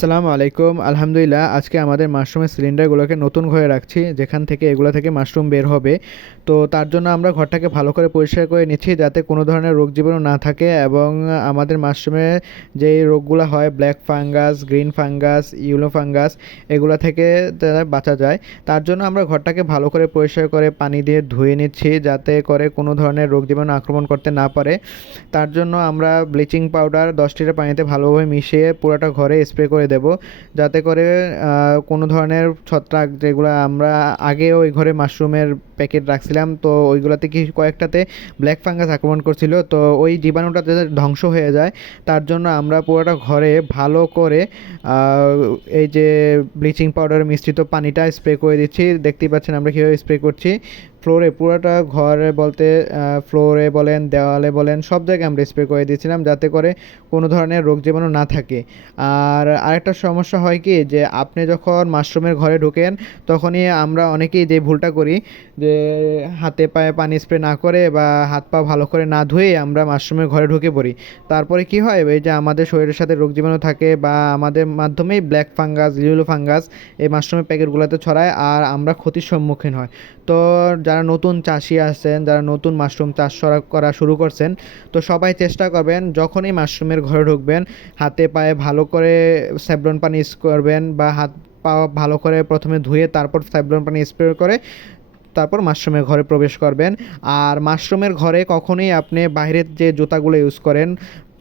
আসসালামু আলাইকুম। আলহামদুলিল্লাহ, আজকে আমাদের মাশরুমের সিলিন্ডারগুলোকে নতুন ঘরে রাখছি, যেখান থেকে এগুলো থেকে মাশরুম বের হবে। তো তার জন্য আমরা ঘরটাকে ভালো করে পরিষ্কার করে নিচ্ছি, যাতে কোনো ধরনের রোগ জীবাণু না থাকে এবং আমাদের মাশরুমে যেই রোগগুলো হয়, black fungus, green fungus, yellow fungus, এগুলো থেকে বাঁচা যায়। তার জন্য আমরা ঘরটাকে ভালো করে পরিষ্কার করে পানি দিয়ে ধুয়ে নিচ্ছি, যাতে করে কোনো ধরনের রোগ জীবাণু আক্রমণ করতে না পারে। তার জন্য আমরা ব্লিচিং পাউডার 10 লিটার পানিতে ভালোভাবে মিশিয়ে পুরোটা ঘরে স্প্রে করে দেব, যাতে করে কোনো ধরনের ছত্রাক, যেগুলো আমরা আগে ওই ঘরে মাশরুমের প্যাকেট রাখছিলাম, তো ওইগুলোতে কি কয়েকটাতে ব্ল্যাক ফাঙ্গাস আক্রমণ করছিল, তো ওই জীবাণুটা যাতে ধ্বংস হয়ে যায় তার জন্য আমরা পুরোটা ঘরে ভালো করে এই যে ব্লিচিং পাউডার মিশ্রিত পানিটা স্প্রে করে দিচ্ছি। দেখতেই পাচ্ছেন আমরা কীভাবে স্প্রে করছি। ফ্লোরে পুরোটা ঘরে বলতে ফ্লোরে বলেন, দেওয়ালে বলেন, সব জায়গায় আমরা স্প্রে করে দিয়েছিলাম, যাতে করে কোনো ধরনের রোগ জীবাণু না থাকে। আর আরেকটা সমস্যা হয় কি, যে আপনি যখন মাশরুমের ঘরে ঢোকেন তখনই আমরা অনেকেই যে ভুলটা করি, যে হাতে পায়ে পানি স্প্রে না করে বা হাত পা ভালো করে না ধুয়ে আমরা মাশরুমের ঘরে ঢুকে পড়ি। তারপরে কি হয়, এই যে আমাদের শরীরের সাথে রোগ জীবাণু থাকে বা আমাদের মাধ্যমেই ব্ল্যাক ফাঙ্গাস, ইয়েলো ফাঙ্গাস এই মাশরুমের প্যাকেটগুলোতে ছড়ায় আর আমরা ক্ষতির সম্মুখীন হয়। তো যারা নতুন চাষি আছেন, যারা নতুন মাশরুম চাষ করা শুরু করছেন, তো সবাই চেষ্টা করবেন যখনই মাশরুমের ঘরে ঢুকবেন হাতে পায়ে ভালো করে স্যাভলন পানি ইউজ করবেন, বা হাত পা ভালো করে প্রথমে ধুয়ে তারপর স্যাভলন পানি স্প্রে করে তারপর মাশরুমের ঘরে প্রবেশ করবেন। আর মাশরুমের ঘরে কখনোই আপনি বাইরের যে জুতাগুলো ইউজ করেন,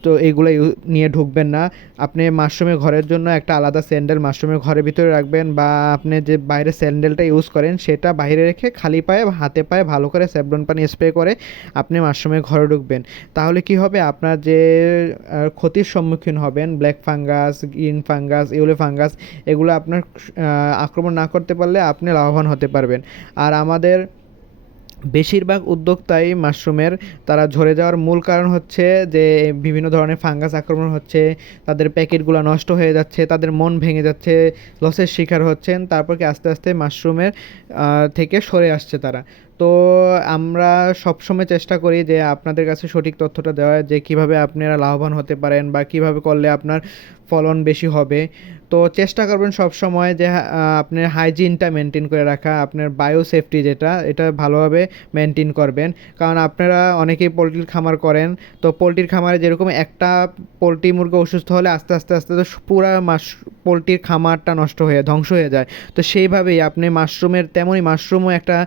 তো এইগুলো নিয়ে ঢুকবেন না। আপনি মাশরুমের ঘরের জন্য একটা আলাদা স্যান্ডেল মাশরুমের ঘরের ভিতরে রাখবেন, বা আপনি যে বাইরে স্যান্ডেলটা ইউজ করেন সেটা বাইরে রেখে খালি পায়ে হাতে পায়ে ভালো করে স্যাভলন পানি স্প্রে করে আপনি মাশরুমের ঘরে ঢুকবেন। তাহলে কি হবে, আপনার যে ক্ষতির সম্মুখীন হবেন, black fungus, green fungus, yellow fungus, এগুলো আপনার আক্রমণ না করতে পারলে আপনি লাভবান হতে পারবেন। আর আমাদের বেশিরভাগ উদ্যোক্তাই মাশরুমের তারা ঝরে যাওয়ার মূল কারণ হচ্ছে যে বিভিন্ন ধরনের ফাঙ্গাস আক্রমণ হচ্ছে, তাদের প্যাকেটগুলো নষ্ট হয়ে যাচ্ছে, তাদের মন ভেঙে যাচ্ছে, লসের শিকার হচ্ছেন, তারপর কি আস্তে আস্তে মাশরুমের থেকে সরে আসছে তারা। তো আমরা সবসময় চেষ্টা করি যে আপনাদের কাছে সঠিক তথ্যটা দেওয়া, যে কিভাবে আপনারা লাভবান হতে পারেন বা কিভাবে করলে আপনার ফলন বেশি হবে। তো চেষ্টা করবেন সব সময় যে আপনার হাইজিনটা মেনটেন করে রাখা, আপনার বায়ো সেফটি যেটা, এটা ভালোভাবে মেনটেন করবেন। কারণ আপনারা অনেকেই পোলট্রির খামার করেন, তো পোলট্রির খামারে যেরকম একটা পোলট্রি মুরগি অসুস্থ হলে আস্তে আস্তে আস্তে তো পুরা পোলট্রির খামারটা নষ্ট হয়ে ধ্বংস হয়ে যায়। তো সেইভাবেই আপনি মাশরুমের তেমনই মাশরুমও একটা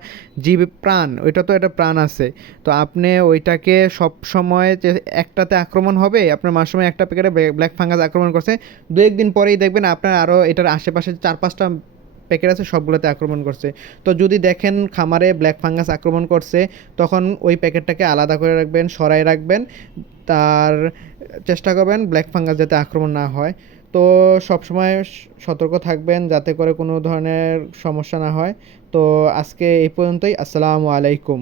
জীব প্রাণ, ওইটা তো একটা প্রাণ আছে। তো আপনি ওইটাকে সব সময় যে একটাতে আক্রমণ হবে, আপনার মাশরুমে একটা প্যাকেটে ব্ল্যাক ফাঙ্গাস আক্রমণ করছে, দু একদিন পরেই দেখবেন আপনার আরও এটার আশেপাশে 4-5টা প্যাকেট আছে, সবগুলোতে আক্রমণ করছে। তো যদি দেখেন খামারে ব্ল্যাক ফাঙ্গাস আক্রমণ করছে, তখন ওই প্যাকেটটাকে আলাদা করে রাখবেন, সরাই রাখবেন। তার চেষ্টা করবেন ব্ল্যাক ফাঙ্গাস যাতে আক্রমণ না হয়। তো সবসময় সতর্ক থাকবেন যাতে করে কোনো ধরনের সমস্যা না হয়। তো আজকে এই পর্যন্তই। আসসালামু আলাইকুম।